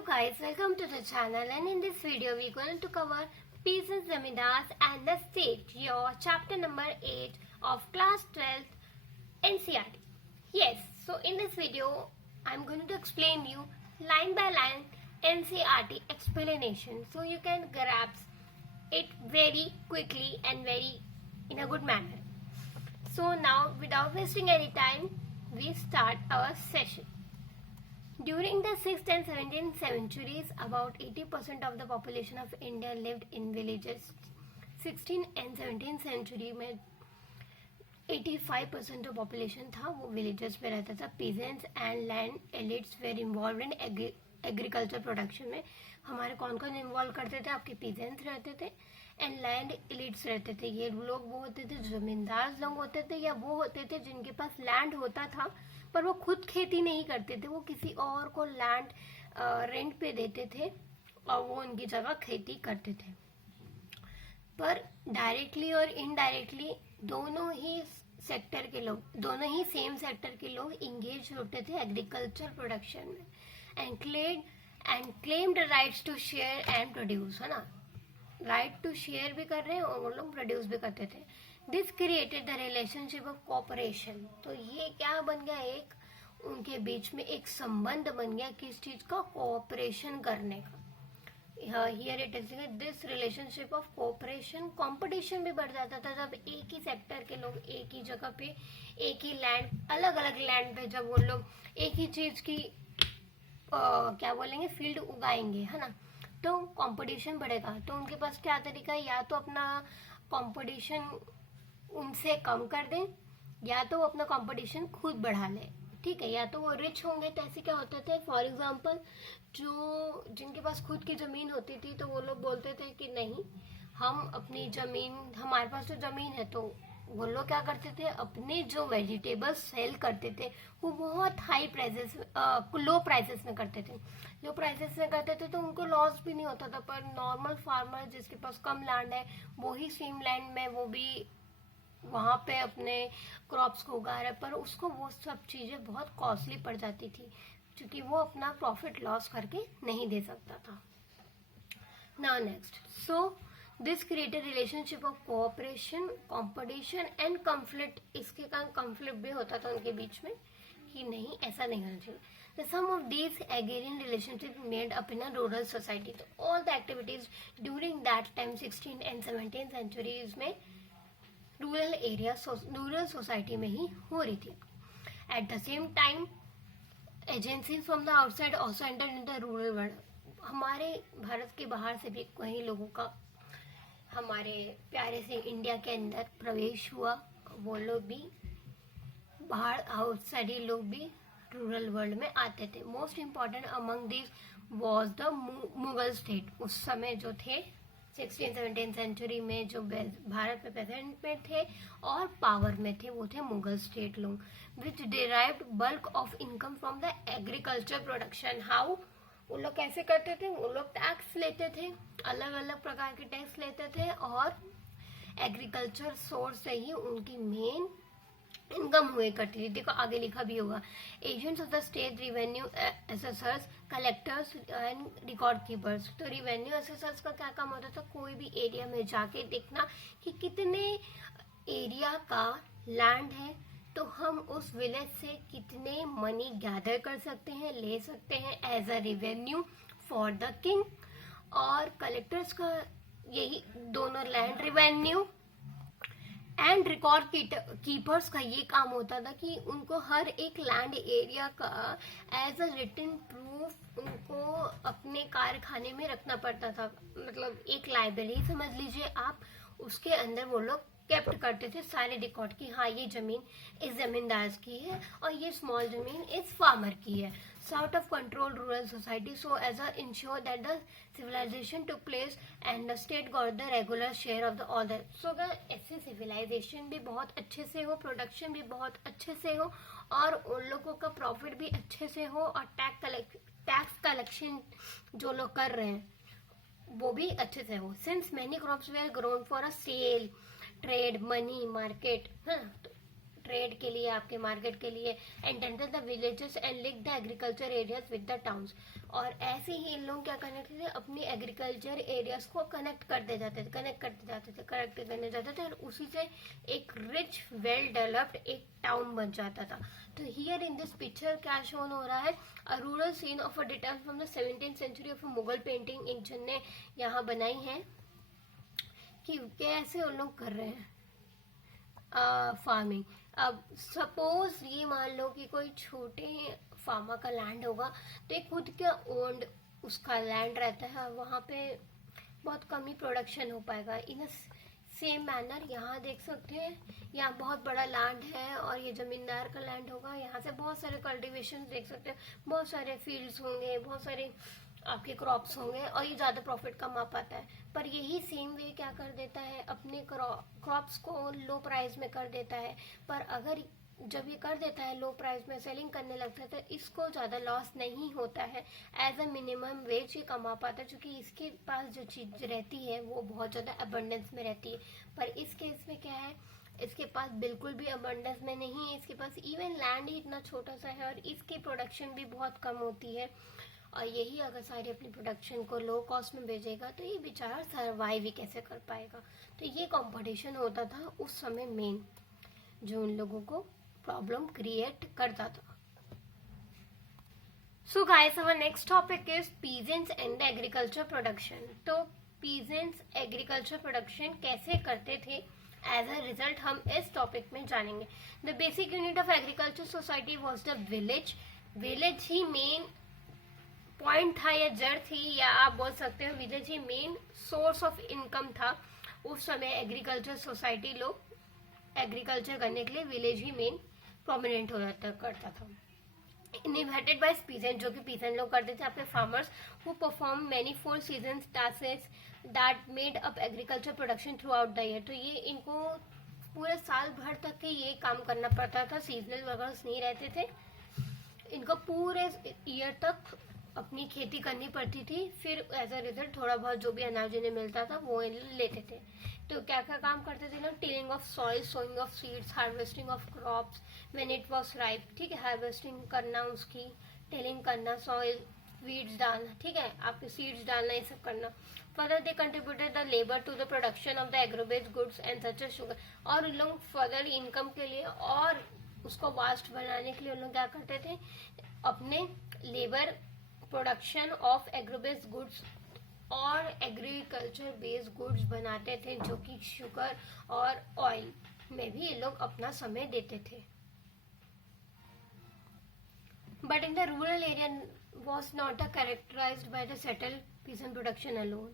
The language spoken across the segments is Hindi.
Hello guys, welcome to the channel, and in this video we're going to cover Peasants, Zamindars and the State, your chapter number 8 of class 12 NCERT. Yes, so in this video I'm going to explain you line by line NCERT explanation so you can grasp it very quickly and very in a good manner. So now without wasting any time, we start our session. During the 6th and 17th centuries, about 80% of the population of India lived in villages. 16th and 17th century में 85% जो population था वो villages में रहता था. Peasants and land elites were involved in agriculture production में. हमारे कौन कौन इन्वॉल्व करते थे? आपके peasants रहते थे एंड लैंड एलिट्स रहते थे. ये लोग वो होते थे जमींदार लोग होते थे या वो होते थे जिनके पास लैंड होता था पर वो खुद खेती नहीं करते थे, वो किसी और को लैंड रेंट पे देते थे और वो उनकी जगह खेती करते थे. पर डायरेक्टली और इनडायरेक्टली दोनों ही सेक्टर के लोग, दोनों ही सेम सेक्टर के लोग इंगेज होते थे एग्रीकल्चर प्रोडक्शन में and claimed rights to share and produce, है ना. राइट टू शेयर भी कर रहे हैं और वो लोग प्रोड्यूस भी करते थे. This created the relationship of cooperation. तो ये क्या बन गया? एक उनके बीच में एक संबंध बन गया. किस चीज का? कोऑपरेशन करने का. Here it is this relationship of cooperation. Competition भी बढ़ जाता था जब एक ही सेक्टर के लोग एक ही जगह पे एक ही लैंड, अलग अलग लैंड पे जब वो लोग एक ही चीज की क्या बोलेंगे फील्ड उगाएंगे, है ना. तो कंपटीशन बढ़ेगा. तो उनके पास क्या तरीका है? या तो अपना कंपटीशन उनसे कम कर दें या तो वो अपना कंपटीशन खुद बढ़ा ले. ठीक है. या तो वो रिच होंगे तो ऐसे क्या होते थे, फॉर एग्जांपल जो जिनके पास खुद की जमीन होती थी तो वो लोग बोलते थे कि नहीं, हम अपनी जमीन, हमारे पास तो जमीन है. तो वो लोग क्या करते थे, अपने जो वेजिटेबल्स सेल करते थे वो बहुत हाई प्राइसेस, लो प्राइसेस में करते थे. लो प्राइसेस में करते थे तो उनको लॉस भी नहीं होता था. पर नॉर्मल फार्मर जिसके पास कम लैंड है वो ही सेम लैंड में वो भी वहां पे अपने क्रॉप्स को उगा रहा है पर उसको वो सब चीजें बहुत कॉस्टली पड़ जाती थी क्योंकि वो अपना प्रॉफिट लॉस करके नहीं दे सकता था. Now next, so this created relationship of cooperation, competition and conflict. इसके कारण कॉन्फ्लिक्ट भी होता था उनके बीच में कि नहीं, ऐसा नहीं होना चाहिए. The sum of these agrarian relationships made up in a rural society. So all the activities during that time 16th and 17th centuries में रूरल एरिया, रूरल सोसाइटी में ही हो रही थी. At the same time agencies from the outside also entered in the rural world. हमारे भारत के बाहर से भी कई लोगों का हमारे प्यारे से इंडिया के अंदर प्रवेश हुआ. वो लोग भी बाहर, आउटसाइडी लोग भी रूरल वर्ल्ड में आते थे. Most important among this was the Mughal state. उस समय जो थे 16th-17th सेंचुरी में जो भारत में प्रेजेंट में थे और पावर में थे वो थे मुगल स्टेट लोग, which derived bulk of income from the agriculture production. How? वो लोग कैसे करते थे? वो लोग टैक्स लेते थे, अलग अलग प्रकार के टैक्स लेते थे और एग्रीकल्चर सोर्स से ही उनकी मेन इनकम हुए करती थी. देखो आगे लिखा भी होगा. Agents of the state, revenue assessors, collectors and record keepers. तो रिवेन्यू असेसर्स का क्या काम होता था? कोई भी एरिया में जाके देखना कि कितने एरिया का लैंड है तो हम उस विलेज से कितने मनी गैदर कर सकते हैं, ले सकते हैं as a revenue for the king. और कलेक्टर्स का यही दोनों, land revenue and record keepers का ये काम होता था कि उनको हर एक लैंड एरिया का एज अ रिटन प्रूफ उनको अपने कारखाने में रखना पड़ता था. मतलब एक लाइब्रेरी समझ लीजिए आप, उसके अंदर वो लोग केप्ट करते थे सारे रिकॉर्ड की हाँ ये जमीन इस जमींदार की है और ये स्मॉल जमीन इस फार्मर की है. Sort of control rural society so as to ensure that the civilization took place and the state got the regular share of the all the. So the ऐसे civilization भी बहुत अच्छे से हो, प्रोडक्शन भी बहुत अच्छे से हो और उन लोगों का प्रॉफिट भी अच्छे से हो और टैक्स कलेक्शन जो लोग कर रहे हैं वो भी अच्छे से हो. Since many crops were grown for a sale, trade, money, market, हाँ ट्रेड के लिए, आपके मार्केट के लिए, and enter the villages and link the agriculture areas with the towns. और ऐसे ही इन लोग क्या करने थे, अपनी एग्रीकल्चर एरियाज को कनेक्ट करते जाते थे और उसी से एक रिच वेल डेवलप्ड एक टाउन बन जाता था। तो हियर इन दिस पिक्चर क्या शोन हो रहा है, a rural scene of a detail from the 17th century of Mughal painting इन ने यहाँ बनाई है कि कैसे उन लोग कर रहे हैं फार्मिंग। अब सपोज ये मान लो कि कोई छोटे फार्मर का लैंड होगा, तो एक खुद का ओन्ड उसका लैंड रहता है, वहाँ पे बहुत कम ही प्रोडक्शन हो पाएगा। इन सेम मैनर यहाँ देख सकते हैं, यहाँ बहुत बड़ा लैंड है और ये जमींदार का लैंड होगा, यहाँ से बहुत सारे कल्टीवेशन देख सकते हैं, बहुत सारे फील्ड्स होंगे, बहुत सारे आपके क्रॉप्स होंगे और ये ज़्यादा प्रॉफिट कमा पाता है। पर यही सेम वे क्या कर देता है, अपने क्रॉप्स को लो प्राइस में कर देता है। पर अगर जब ये कर देता है लो प्राइस में सेलिंग करने लगता है, तो इसको ज़्यादा लॉस नहीं होता है, एज अ मिनिमम वेज ये कमा पाता है, क्योंकि इसके पास जो चीज़ रहती है वो बहुत ज़्यादा अबंडेंस में रहती है। पर इस केस में क्या है, इसके पास बिल्कुल भी अबंडेंस में नहीं है, इसके पास इवन लैंड ही इतना छोटा सा है और इसकी प्रोडक्शन भी बहुत कम होती है। और यही अगर सारी अपनी प्रोडक्शन को लो कॉस्ट में बेचेगा तो ये बेचारा सर्वाइव ही कैसे कर पाएगा। तो ये कंपटीशन होता था उस समय मेन, जो उन लोगों को प्रॉब्लम क्रिएट करता था। So guys, our next topic is peasants and agriculture production. तो पीजेंट्स एग्रीकल्चर प्रोडक्शन कैसे करते थे, एज अ रिजल्ट हम इस टॉपिक में जानेंगे। The basic unit of agriculture society was the village. Village he main point था या जड़ थी, या आप बोल सकते हो village he main source of income था। उस समय एग्रीकल्चर सोसाइटी लोग एग्रीकल्चर करने के लिए विलेज ही मेन प्रोमिनेंट हो जाता करता था। इनहेबिटेड बाय पीजेंट, जो कि पीजेंट लोग करते थे, अपने farmers who perform many 4 season tasks that made up agriculture production through out the year. तो ये इनको पूरे साल भर तक के ये काम करना पड़ता था, सीजनल वर्कर्स नहीं रहते थे, इनको पूरे ईयर तक अपनी खेती करनी पड़ती थी। फिर एज अ रिजल्ट थोड़ा बहुत जो भी अनाज इन्हें मिलता था वो लेते थे। तो क्या क्या काम करते थे ना, tilling of soil, sowing of seeds, harvesting of crops when it was ripe, ठीक है, हार्वेस्टिंग करना उसकी, टिलिंग करना, सॉइल वीड्स डालना, ठीक है, आपके सीड्स डालना, ये सब करना। Further they contributed the labour to the production of the agro based goods and such as sugar. और उन लोग फर्दर इनकम के लिए और उसको वास्ट बनाने के लिए उन लोग क्या करते थे, अपने लेबर प्रोडक्शन ऑफ एग्रोबेस्ड गुड्स और एग्रीकल्चर बेस्ड गुड्स बनाते थे, जो कि शुगर और ऑयल में भी ये लोग अपना समय देते थे। But in the rural area was not characterised by the settled peasant production alone.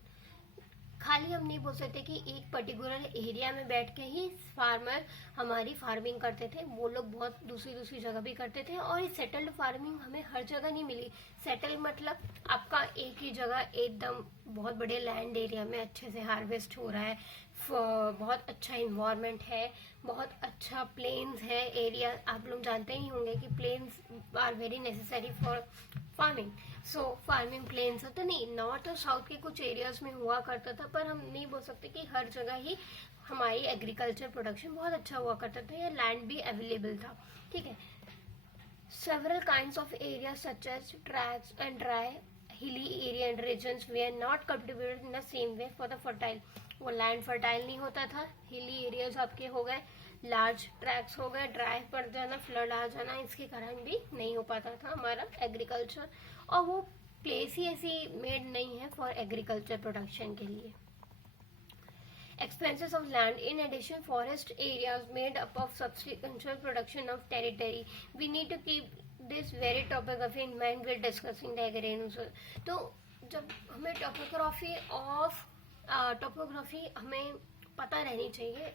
खाली हम नहीं बोल सकते कि एक पर्टिकुलर एरिया में बैठ के ही फार्मर हमारी फार्मिंग करते थे, वो लोग बहुत दूसरी जगह भी करते थे। और ये सेटल्ड फार्मिंग हमें हर जगह नहीं मिली। सेटल मतलब आपका एक ही जगह एकदम बहुत बड़े लैंड एरिया में अच्छे से हार्वेस्ट हो रहा है, बहुत अच्छा इन्वायरमेंट है, बहुत अच्छा प्लेन्स है एरिया। आप लोग जानते ही होंगे कि plains are very necessary for farming. So farming plains होता नहीं, नॉर्थ और साउथ के कुछ एरियाज में हुआ करता था, पर हम नहीं बोल सकते कि हर जगह ही हमारी एग्रीकल्चर प्रोडक्शन बहुत अच्छा हुआ करता था या लैंड भी अवेलेबल था, ठीक है। Several kinds of area such as tracks and dry hilly area and regions they are not cultivated in the same way for the fertile. वो लैंड फर्टाइल नहीं होता था, हिली एरियाज आपके हो गए, लार्ज ट्रैक्स हो गए, ड्राई पड़ जाना, फ्लड आ जाना, इसके कारण भी नहीं हो पाता था हमारा एग्रीकल्चर। और वो प्लेस ही ऐसी मेड नहीं है फॉर एग्रीकल्चर प्रोडक्शन के लिए। Expanses of land, in addition, forest areas made up of substantial production of territory. We need to keep this very topography in mind while discussing the agriculture. तो जब हमें टोपोग्राफी हमें पता रहनी चाहिए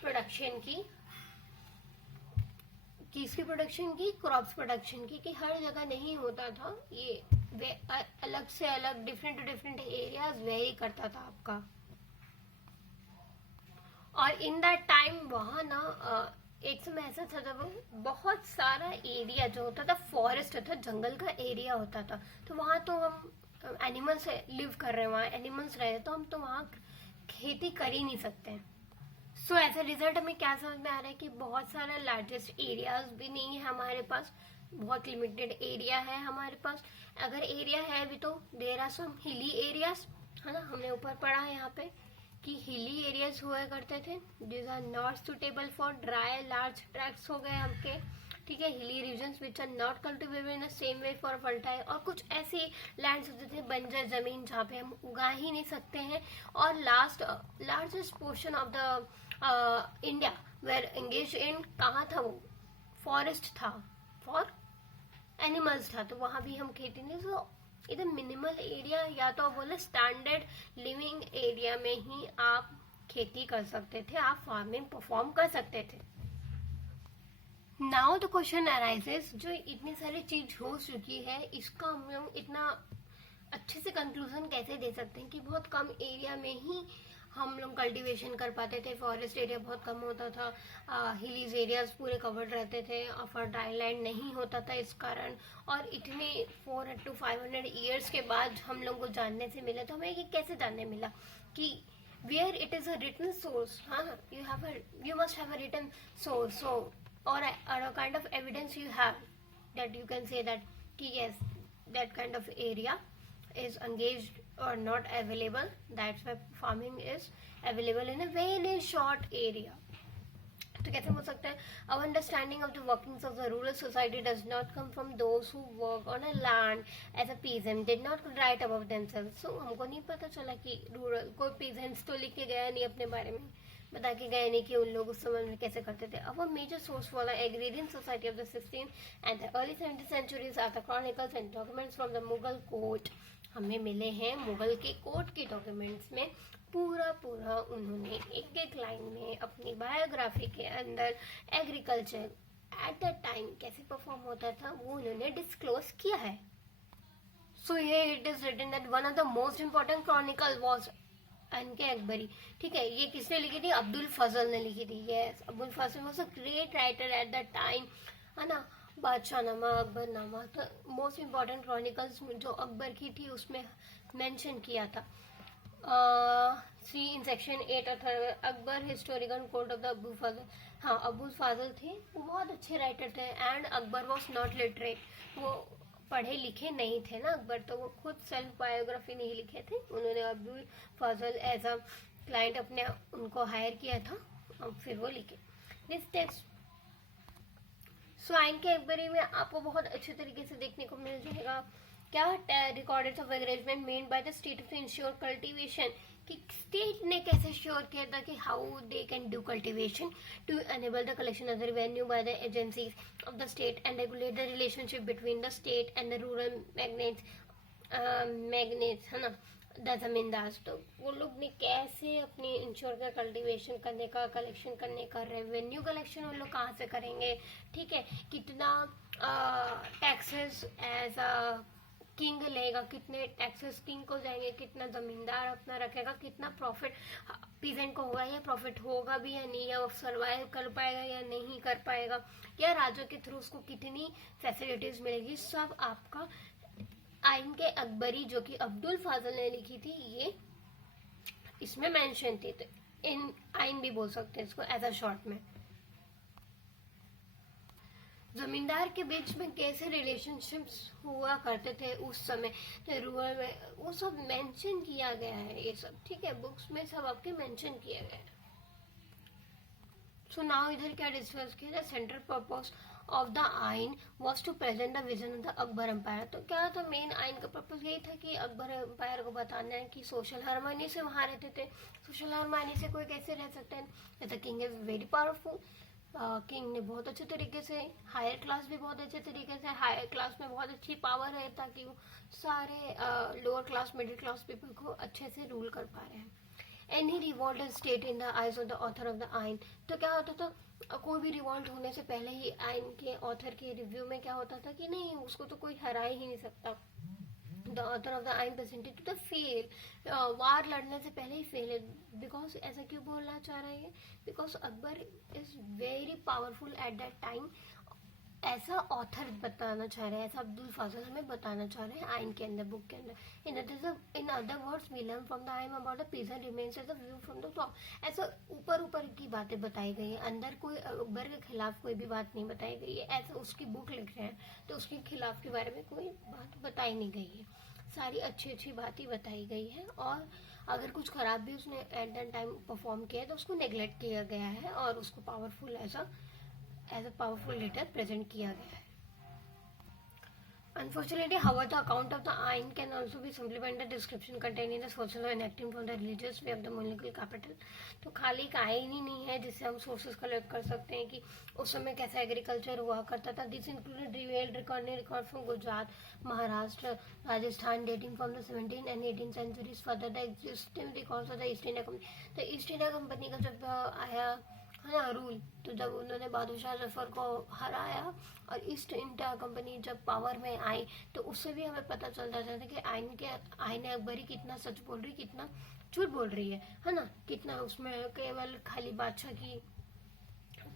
प्रोडक्शन की, किसकी प्रोडक्शन की, क्रॉप्स प्रोडक्शन की, कि हर जगह नहीं होता था ये, वे अलग से अलग डिफरेंट एरियाज वेरी करता था आपका। और इन दैट टाइम वहाँ ना एक समय ऐसा था जब बहुत सारा एरिया जो होता था फॉरेस्ट था, जंगल का एरिया होता था। तो वहाँ तो हम एनिमल्स लिव कर रहे हैं, वहाँ एनिमल्स रहे, तो हम तो वहाँ खेती कर ही नहीं सकते। सो एज अ रिजल्ट हमें क्या समझ में आ रहा है कि बहुत सारा लार्जेस्ट एरियाज भी नहीं है हमारे पास, बहुत लिमिटेड एरिया है हमारे पास। अगर एरिया है भी तो there are some hilly areas, है ना, हमने ऊपर पढ़ा है यहाँ पे कि हिली एरियाज हुआ करते थे, this are not suitable for dry large tracts हो गए हमके, ठीक है। Hilly regions which are not cultivated in the same way for fertile, और कुछ ऐसे लैंड्स होते थे बंजर जमीन जहाँ पे हम उगा ही नहीं सकते हैं। और largest portion of the India were engage in, कहाँ था वो, फॉरेस्ट था, फॉर एनिमल्स था, तो वहां भी हम खेती नहीं। तो इधर मिनिमल एरिया, या तो बोले स्टैंडर्ड लिविंग एरिया में ही आप खेती कर सकते थे, आप फार्मिंग परफॉर्म कर सकते थे। नाउ द क्वेश्चन अराइजेस, जो इतनी सारी चीज हो चुकी है इसका हम लोग इतना अच्छे से कंक्लूजन कैसे दे सकते हैं कि बहुत कम एरिया में ही हम लोग कल्टीवेशन कर पाते थे, फॉरेस्ट एरिया बहुत कम होता था, हिलीज एरियाज पूरे कवर्ड रहते थे, और फर्टाइल लैंड नहीं होता था इस कारण। और इतने 400 to 500 ईयर्स के बाद हम लोग को जानने से मिला, तो हमें ये कैसे जानने मिला कि where it is a written source, हाँ, you must have a written source, so or a kind of evidence you have that you can say that yes, that kind of area is engaged or not available, that's why farming is available in a very short area. तो कैसे हो सकता है? Our understanding of the workings of the rural society does not come from those who work on a land as a peasant, did not write about themselves. So हमको नहीं पता चला कि रूरल कोई peasants तो लिख के गया नहीं अपने बारे में, बता के गए नहीं कि उन लोग उस समय में कैसे करते थे। Our major source for the agrarian society of the 16th and the early 17th centuries are the chronicles and documents from the Mughal court. हमें मिले हैं मुगल के कोर्ट के डॉक्यूमेंट्स में, पूरा उन्होंने एक एक लाइन में अपनी बायोग्राफी के अंदर एग्रीकल्चर एट द टाइम कैसे परफॉर्म होता था वो उन्होंने डिस्क्लोज किया है। सो ये it is written that one of the most important chronicle was Ain i Akbari, ठीक है। ये किसने लिखी थी? अब्दुल फजल ने लिखी थी। Yes, Abdul Fazl was a great writer at the time, है ना। बादशाहनामा, अकबरनामा, तो मोस्ट इम्पॉर्टेंट क्रॉनिकल्स जो अकबर की थी उसमें मेंशन किया था। See in section 8 Akbar historical court of the Abu Fazal. हाँ, अबू फजल थे, वो बहुत अच्छे राइटर थे, and Akbar was not literate, वो पढ़े लिखे नहीं थे ना अकबर, तो वो खुद सेल्फ बायोग्राफी नहीं लिखे थे, उन्होंने अबुल फजल एज अ क्लाइंट अपने उनको हायर किया था और फिर वो लिखे दिस टेक्स्ट। सो आइन के अकबरी में आपको बहुत अच्छे तरीके से देखने को मिल जाएगा क्या recorded of agreement made by the state to ensure cultivation, कि स्टेट ने कैसे श्योर किया था कि how they can do cultivation to enable the collection of the revenue by the agencies of the state and regulate the relationship between the state and the rural magnates, है ना, द जमींदार। तो वो लोग ने कैसे अपनी इंश्योर का कल्टीवेशन करने का, कलेक्शन करने का, रेवेन्यू कलेक्शन वो लोग कहाँ से करेंगे, ठीक है, कितना टैक्सेस एज अ किंग लेगा, कितने टैक्सेस किंग को जाएंगे, कितना जमींदार अपना रखेगा, कितना प्रॉफिट पीजेंट को होगा, या प्रॉफिट होगा भी या नहीं, या सर्वाइव कर पाएगा या नहीं कर पाएगा, या राजों के थ्रू उसको कितनी फैसिलिटीज मिलेगी, सब आपका आइन के अकबरी जो कि अब्दुल फाजल ने लिखी थी ये इसमें मेंशन थी। तो इन आइन भी बोल सकते हैं इसको एज अ शॉर्ट में। जमींदार के बीच में कैसे रिलेशनशिप्स हुआ करते थे उस समय, तो रूरल में वो सब मेंशन किया गया है, ये सब ठीक है, बुक्स में सब आपके मेंशन किया गया है। सो नाउ इधर क्या डिस्कस किया, central purpose of the Ain was to present the vision of the Akbar empire. तो क्या था मेन आइन का पर्पस? यही था कि अकबर एम्पायर को बताना है कि सोशल हार्मनी से वहां रहते थे, सोशल हार्मनी से कोई कैसे रह सकता है। The king is very powerful, king ने बहुत अच्छे तरीके से, हायर क्लास भी बहुत अच्छे तरीके से, हायर क्लास में बहुत अच्छी पावर है ताकि वो सारे lower class middle class people को अच्छे से रूल कर पा रहे हैं। Any revolt state in the eyes of the author of the आइन। तो क्या होता था, कोई भी रिवॉल्ट होने से पहले ही आइन के ऑथर के रिव्यू में क्या होता था कि नहीं, उसको तो कोई हरा ही नहीं सकता। The author of the Ain presented to the fail, वार लड़ने से पहले ही फेल है। बिकॉज ऐसा क्यों बोलना चाह रहा है? Because Akbar is very powerful at that time ऐसा ऑथर बताना चाह रहे हैं, ऐसा अब्दुल फाजल हमें बताना चाह रहे हैं आइन के अंदर, बुक के अंदर। In other words we learn from the Ain about the peasant remains as a view from the top. ऐसा ऊपर ऊपर की बातें बताई गई है, अंदर कोई अकबर के खिलाफ कोई भी बात नहीं बताई गई है। ऐसा उसकी बुक लिख रहे हैं तो उसके खिलाफ के बारे में कोई बात बताई नहीं गई है, सारी अच्छी अच्छी बातें बताई गई है। और अगर कुछ खराब भी उसने एट दैट टाइम परफॉर्म किया है तो उसको नेग्लेक्ट किया गया है और उसको powerful as a powerful leader present किया गया है। Unfortunately, however, the account of the Ain can also be simplified in the description contained in the social and acting from the religious way of the monarchical capital। तो खाली एक आइन ही नहीं है जिससे हम सोर्सेस कलेक्ट कर सकते हैं कि उस समय कैसा एग्रीकल्चर हुआ करता था। This included revelled record from Gujarat, Maharashtra, Rajasthan dating from the 17th and 18th centuries। Further the existing records of the east India company. तो ईस्ट इंडिया कंपनी का जब आया है ना रूल, तो जब उन्होंने बहादुर शाह जफर को हराया और ईस्ट इंडिया कंपनी जब पावर में आई तो उससे भी हमें पता चल जाता था कि आइन अकबरी कितना सच बोल रही, कितना झूठ बोल रही है ना। कितना उसमें केवल खाली बादशाह की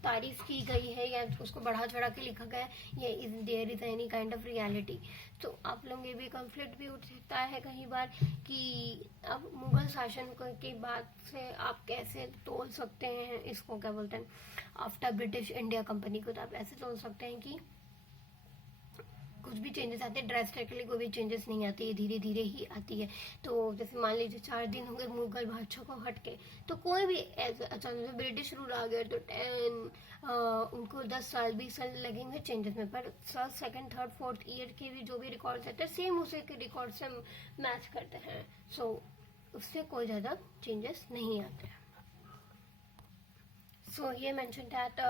तारीफ की गई है या उसको बढ़ा चढ़ा के लिखा गया है, ये is there is any kind of reality. तो आप लोग ये भी कॉन्फ्लिक्ट भी उठता है कई बार कि अब मुगल शासन के बाद से आप कैसे तोल सकते हैं इसको, क्या बोलते हैं, आफ्टर ब्रिटिश इंडिया कंपनी को। तो आप ऐसे तोल सकते हैं कि कुछ भी चेंजेस आते हैं, ड्रेस्टिकली कोई भी चेंजेस नहीं आती है, धीरे धीरे ही आती है। तो जैसे मान लीजिए 4 दिन हो गए मुगल बादशाह को हट के, तो कोई भी अचानक से ब्रिटिश रूल आ गया तो उनको 10 साल 20 साल लगेंगे चेंजेस में। पर first second third fourth year के भी जो भी रिकॉर्ड्स रहते हैं सेम उसी के रिकॉर्ड से मैच करते हैं। सो उससे कोई ज़्यादा चेंजेस नहीं आते हैं। सो ये mention that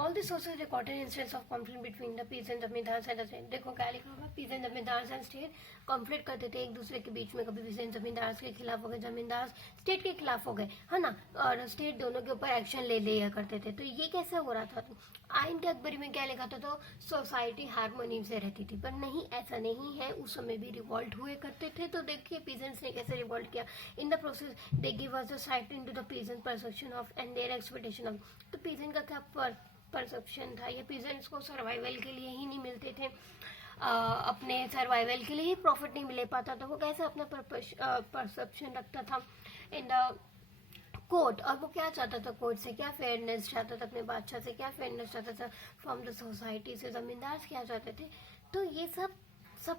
all the sources recorded instances of conflict between the peasants, जमींदार and the state। देखो क्या लिखा होगा, peasants, जमींदार एंड स्टेट कॉन्फ्लिक्ट करते थे एक दूसरे के बीच में। कभी peasants जमींदार के खिलाफ हो गए, जमींदार स्टेट के खिलाफ हो गए, है ना। और स्टेट दोनों के ऊपर एक्शन ले लिया करते थे। तो ये कैसे हो रहा था? तो आइन के अकबरी में क्या लिखा था? तो सोसाइटी हारमोनी से रहती थी। पर नहीं, ऐसा नहीं है। उस समय भी रिवॉल्ट हुए करते थे। तो देखिए पीजेंट्स ने कैसे रिवॉल्ट किया। In the process they give us a site into the peasant perception of and their expectation of. तो पीजेंट का क्या परसेप्शन था, ये पीजेंट्स को सर्वाइवल के लिए ही नहीं मिलते थे, अपने सर्वाइवल के लिए ही प्रॉफिट नहीं मिले पाता था। वो कैसे अपना परसेप्शन रखता था इन द कोर्ट, और वो क्या चाहता था कोर्ट से, क्या फेयरनेस चाहता था, अपने बादशाह से क्या फेयरनेस चाहता था, फ्रॉम द सोसाइटी से जमींदार क्या चाहते थे। तो ये सब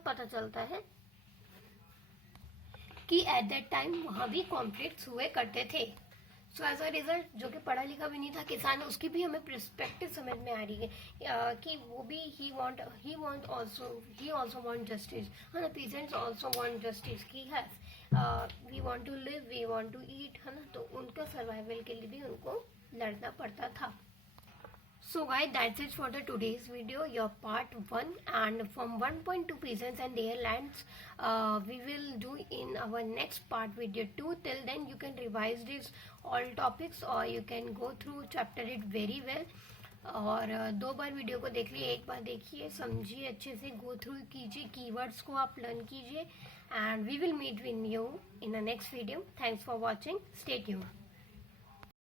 पता चलता है कि एट दैट टाइम वहां भी कॉन्फ्लिक्ट्स हुए करते थे। सो एज अ रिजल्ट जो कि पढ़ा लिखा भी नहीं था किसान, उसकी भी हमें पर्सपेक्टिव समझ में आ रही है कि वो भी ही ऑल्सो वांट जस्टिस, है ना। पीजेंट्स ऑल्सो वांट जस्टिस की है, we want to live, we want to eat, है ना। तो उनका सर्वाइवल के लिए भी उनको लड़ना पड़ता था। So guys, that's it for the today's video, your part 1, and from 1.2 peasants and their lands we will do in our next part video 2. Till then you can revise these all topics or you can go through chapter it very well। और 2 बार वीडियो को देख लिए, एक बार देखिए, समझिए, अच्छे से गो थ्रू कीजिए, कीवर्ड्स को आप लर्न कीजिए, and we will meet with you in the next video. Thanks for watching, stay tuned.